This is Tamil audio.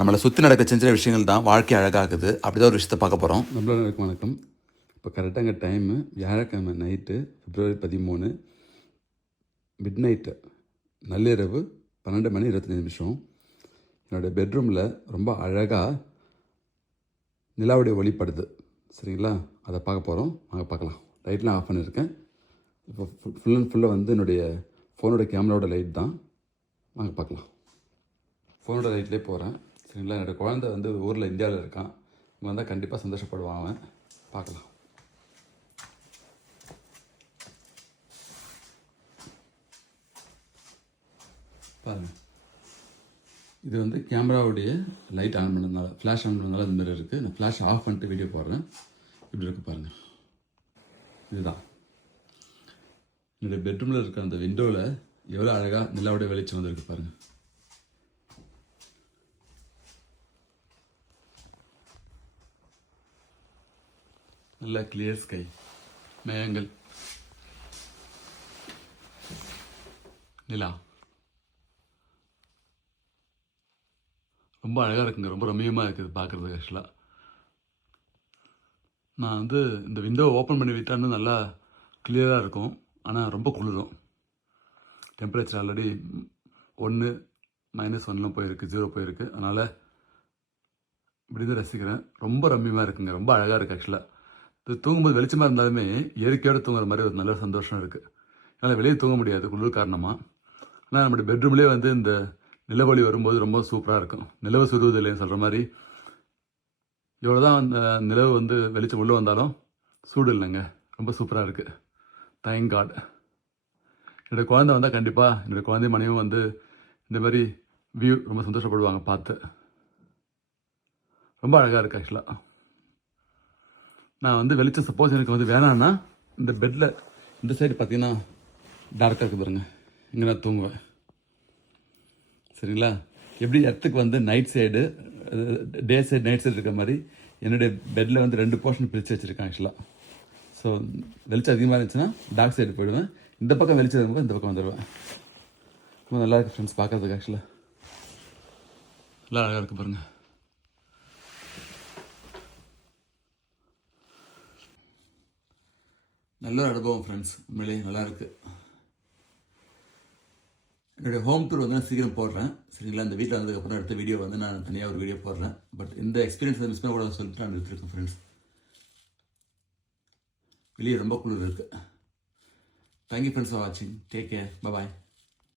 நம்மளை சுற்றி நடக்க சின்ன சின்ன விஷயங்கள் தான் வாழ்க்கை அழகாகுது. அப்படிதான் ஒரு விஷயத்தை பார்க்க போகிறோம். நம்மளுக்கு வணக்கம். இப்போ கரெக்டாக எங்கள் டைமு வியாழக்கிழமை நைட்டு February 13 மிட் நைட்டு நள்ளிரவு 12:25. என்னுடைய பெட்ரூமில் ரொம்ப அழகாக நிலாவுடைய ஒளிப்படுது. சரிங்களா? அதை பார்க்க போகிறோம். நாங்கள் பார்க்கலாம். லைட்லாம் ஆஃப் பண்ணியிருக்கேன். இப்போ ஃபுல் அண்ட் ஃபுல்லாக வந்து என்னுடைய ஃபோனோட கேமராவோட லைட் தான். நாங்கள் பார்க்கலாம். ஃபோனோட லைட்லேயே போகிறேன். சரிங்களா? என்னோடய குழந்தை வந்து ஊரில் இந்தியாவில் இருக்கான். இங்கே வந்தால் கண்டிப்பாக சந்தோஷப்படுவான் அவன். பார்க்கலாம். பாருங்கள், இது வந்து கேமராவுடைய லைட் ஆன் பண்ணதுனால, ஃப்ளாஷ் ஆன் பண்ணதுனால இந்த மாதிரி இருக்குது. நான் ஃப்ளாஷ் ஆஃப் பண்ணிட்டு வீடியோ போடுறேன். இப்படி இருக்குது பாருங்கள். இதுதான் என்னுடைய பெட்ரூமில் இருக்கிற அந்த விண்டோவில் எவ்வளோ அழகாக நிலாவுடைய வெளிச்சம் வந்துருக்கு பாருங்கள். நல்ல கிளியர் ஸ்கை, மேகங்கள், நிலா ரொம்ப அழகாக இருக்குங்க. ரொம்ப ரம்மியமாக இருக்குது பார்க்குறதுக்கு. ஆக்சுவலாக நான் வந்து இந்த விண்டோவை ஓப்பன் பண்ணி விட்டான்னு நல்லா கிளியராக இருக்கும். ஆனால் ரொம்ப குளிரும். டெம்பரேச்சர் ஆல்ரெடி -1 போயிருக்கு, 0 போயிருக்கு. அதனால் இப்படி தான் ரசிக்கிறேன். ரொம்ப ரம்மியமாக இருக்குங்க. ரொம்ப அழகாக இருக்குது. ஆக்சுவலாக இது தூங்கும்போது வெளிச்சமாக இருந்தாலுமே இயற்கையோடு தூங்குற மாதிரி ஒரு நல்ல சந்தோஷம் இருக்குது. என்னால் வெளியே தூங்க முடியாது குளிர் காரணமாக. ஆனால் நம்மளுடைய பெட்ரூம்லேயே வந்து இந்த நிலவொளி வரும்போது ரொம்ப சூப்பராக இருக்கும். நிலவு சுடுவது இல்லைன்னு சொல்கிற மாதிரி எவ்வளோ தான் அந்த நிலவு வந்து வெளிச்சம் உள்ளே வந்தாலும் சூடு இல்லைங்க. ரொம்ப சூப்பராக இருக்குது. Thank God. என்னோடய குழந்தை வந்தால் கண்டிப்பாக என்னோடய குழந்தை மனைவியும் வந்து இந்த மாதிரி வியூ ரொம்ப சந்தோஷப்படுவாங்க பார்த்து. ரொம்ப அழகாக இருக்குது. ஆக்சுவலாக நான் வந்து வெளிச்சம் சப்போஸ் எனக்கு வந்து வேணான்னா இந்த பெட்டில் இந்த சைடு பார்த்தீங்கன்னா டார்க்காக இருக்குது பாருங்க. இங்கே நான் தூங்குவேன். சரிங்களா? எப்படி இடத்துக்கு வந்து நைட் சைடு, டே சைடு, நைட் சைடு இருக்கிற மாதிரி என்னுடைய பெட்டில் வந்து 2 போர்ஷன் பிரித்து வச்சுருக்கேன். ஆக்சுவலாக ஸோ வெளிச்சம் அதிகமாக இருந்துச்சுன்னா டார்க் சைடு போயிடுவேன். இந்த பக்கம் வெளிச்சம் இருக்கும்போது இந்த பக்கம் வந்துடுவேன். ரொம்ப நல்லா இருக்குது ஃப்ரெண்ட்ஸ் பார்க்குறதுக்கு. ஆக்சுவலாக நல்லா அழகாக இருக்குது பாருங்கள். நல்ல ஒரு அனுபவம் ஃப்ரெண்ட்ஸ். உண்மையிலேயே நல்லாயிருக்கு. என்னுடைய ஹோம் டூர் வந்து நான் சீக்கிரம் போடுறேன். சரிங்களா? இந்த வீட்டில் வந்ததுக்கப்புறம் அடுத்த வீடியோ வந்து நான் தனியாக ஒரு வீடியோ போடுறேன். பட் இந்த எக்ஸ்பீரியன்ஸ் மிஸ் பண்ணக்கூடாதுன்னு சொல்லிட்டு நான் எடுத்துருக்கேன் ஃப்ரெண்ட்ஸ். வெளியே ரொம்ப குளிர் இருக்குது. தேங்க்யூ ஃப்ரெண்ட்ஸ் ஃபார் வாட்சிங். Take care. பாய்.